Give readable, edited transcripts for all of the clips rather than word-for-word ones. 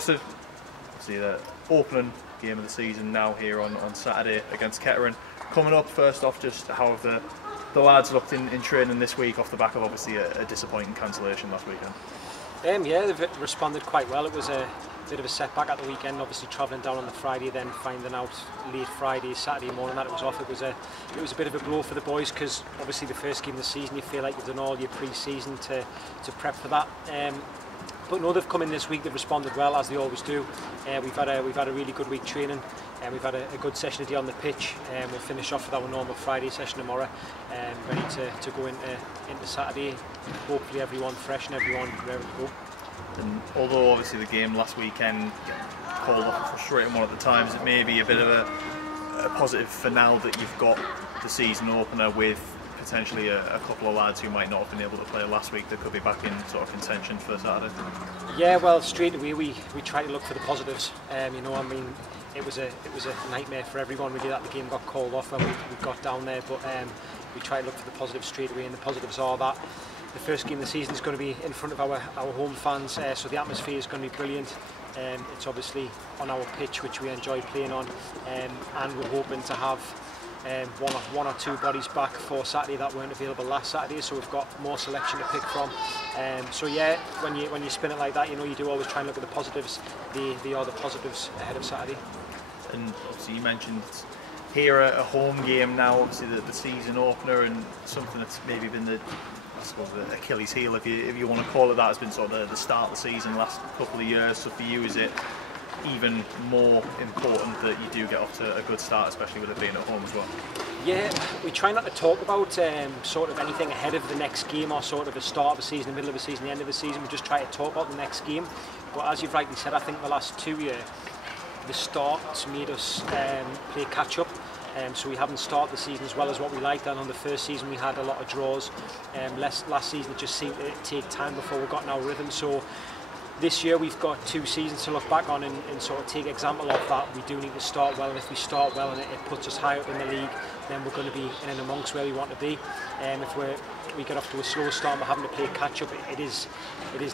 So, obviously the opening game of the season now here on Saturday against Kettering. Coming up, first off, just how have the lads looked in training this week off the back of obviously a disappointing cancellation last weekend? Yeah, they've responded quite well. It was a bit of a setback at the weekend, obviously travelling down on the Friday, then finding out late Friday, Saturday morning that it was off. It was a bit of a blow for the boys, because obviously the first game of the season, you feel like you've done all your pre-season to prep for that. But no, they've come in this week, they've responded well, as they always do. We've had a really good week training, and we've had a good session today on the pitch. We'll finish off with our normal Friday session tomorrow, ready to go into Saturday. Hopefully everyone fresh and everyone ready to go. And although obviously the game last weekend called off a frustrating one at the times, it may be a bit of a positive for now that you've got the season opener with potentially a couple of lads who might not have been able to play last week that could be back in sort of contention for Saturday. Yeah, well, straight away we try to look for the positives. You know, I mean, it was a nightmare for everyone really that the game got called off when we got down there, but we try to look for the positives straight away, and the positives are that the first game of the season is going to be in front of our home fans, so the atmosphere is going to be brilliant. It's obviously on our pitch, which we enjoy playing on, and we're hoping to have one or two bodies back for Saturday that weren't available last Saturday, so we've got more selection to pick from. So yeah, when you spin it like that, you know, you do always try and look at the positives. They are the positives ahead of Saturday. And obviously you mentioned here a home game now, obviously the season opener, and something that's maybe been the Achilles heel, if you want to call it that, has been sort of the start of the season last couple of years. So for you, is it even more important that you do get off to a good start, especially with it being at home as well? Yeah, we try not to talk about sort of anything ahead of the next game, or sort of the start of the season, the middle of the season, the end of the season. We just try to talk about the next game. But as you've rightly said, I think the last 2 years, the start's made us play catch up. So we haven't started the season as well as what we liked, and on the first season we had a lot of draws. Last season it just seemed to take time before we got in our rhythm. So this year we've got 2 seasons to look back on and sort of take example of that. We do need to start well, and if we start well and it puts us high up in the league, then we're going to be in and amongst where we want to be. If we get off to a slow start and we're having to play catch up, it is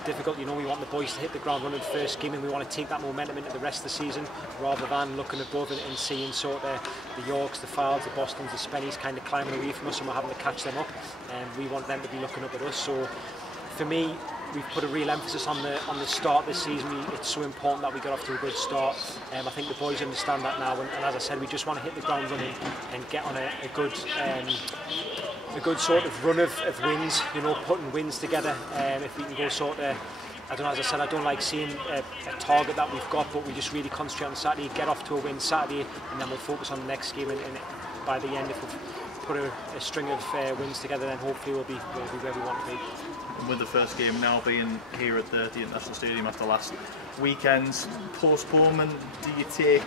difficult. You know, we want the boys to hit the ground running first game, and we want to take that momentum into the rest of the season, rather than looking above and seeing sort of the Yorks, the Fyldes, the Bostons, the Spennies kind of climbing away from us, and we're having to catch them up, and we want them to be looking up at us. So for me, we've put a real emphasis on the start this season. It's so important that we get off to a good start. I think the boys understand that now, and as I said, we just want to hit the ground running and get on a good sort of run of wins. You know, putting wins together. If we can go sort of, I don't know, as I said, I don't like seeing a target that we've got, but we just really concentrate on Saturday, get off to a win Saturday, and then we'll focus on the next game. And by the end, if we've put a string of wins together, then hopefully we'll be where we want to be. And with the first game now being here at the International Stadium after last weekend's postponement, do you take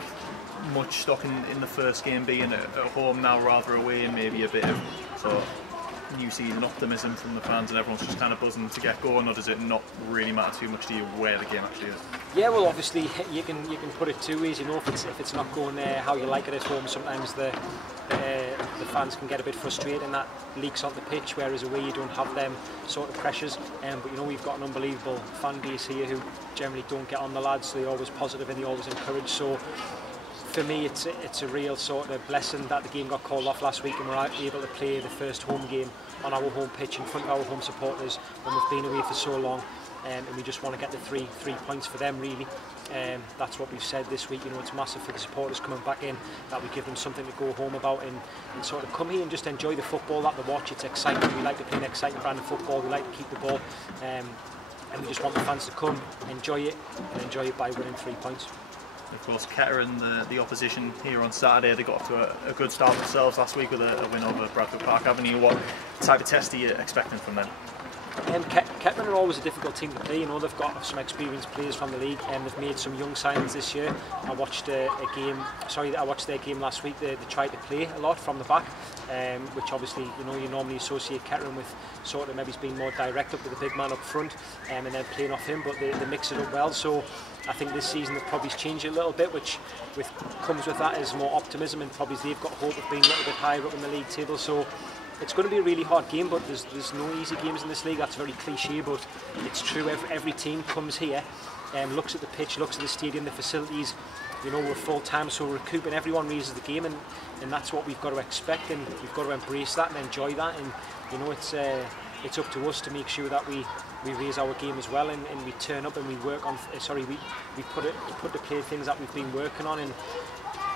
much stock in the first game being at home now rather away, and maybe a bit of sort of new season optimism from the fans and everyone's just kind of buzzing to get going, or does it not really matter too much to you where the game actually is? Yeah, well, obviously you can put it 2 ways. You know, if it's not going how you like it at home, sometimes the fans can get a bit frustrated, and that leaks on the pitch, whereas away you don't have them sort of pressures. But you know, we've got an unbelievable fan base here who generally don't get on the lads, so they're always positive and they always encourage. So for me, it's a real sort of blessing that the game got called off last week, and we're able to play the first home game on our home pitch in front of our home supporters when we've been away for so long. And we just want to get the three points for them, really. That's what we've said this week. You know, it's massive for the supporters coming back in, that we give them something to go home about and sort of come here and just enjoy the football that they watch. It's exciting. We like to play an exciting brand of football. We like to keep the ball, and we just want the fans to come, enjoy it, and enjoy it by winning 3 points. Of course, Kettering, the opposition here on Saturday, they got off to a good start themselves last week with a win over Bradford Park Avenue. What type of test are you expecting from them? Kettering are always a difficult team to play. You know, they've got some experienced players from the league, and they've made some young signings this year. I watched their game last week. They tried to play a lot from the back, which obviously, you know, you normally associate Kettering with sort of maybe being more direct up with the big man up front, and then playing off him, but they mix it up well. So I think this season they've probably changed it a little bit, which comes with that is more optimism, and probably they've got hope of being a little bit higher up in the league table. So it's going to be a really hard game, but there's no easy games in this league. That's very cliche, but it's true. Every team comes here looks at the pitch, looks at the stadium, the facilities. You know, we're full time, so we're recouping. Everyone raises the game, and that's what we've got to expect, and we've got to embrace that and enjoy that. And you know, it's up to us to make sure that we raise our game as well, and we turn up and we work on. We put to play things that we've been working on, and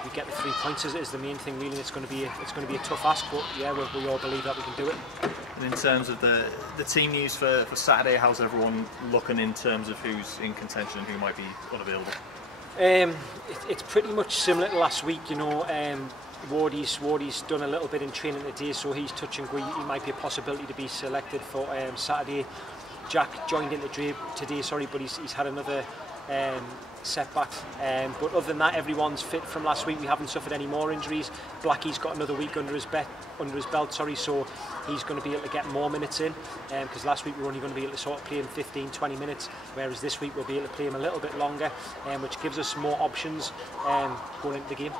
we get the 3 points is the main thing really. It's going to be a tough ask, but yeah, we all believe that we can do it. And in terms of the team news for Saturday, how's everyone looking in terms of who's in contention and who might be unavailable? It's pretty much similar to last week, you know. Wardy's done a little bit in training today, so he's touch and go. He might be a possibility to be selected for Saturday. Jack joined in today, but he's had another setback. But other than that, everyone's fit from last week. We haven't suffered any more injuries. Blackie's got another week under his belt, so he's going to be able to get more minutes in, because last week we were only going to be able to sort of play him 15-20 minutes, whereas this week we'll be able to play him a little bit longer, which gives us more options going into the game.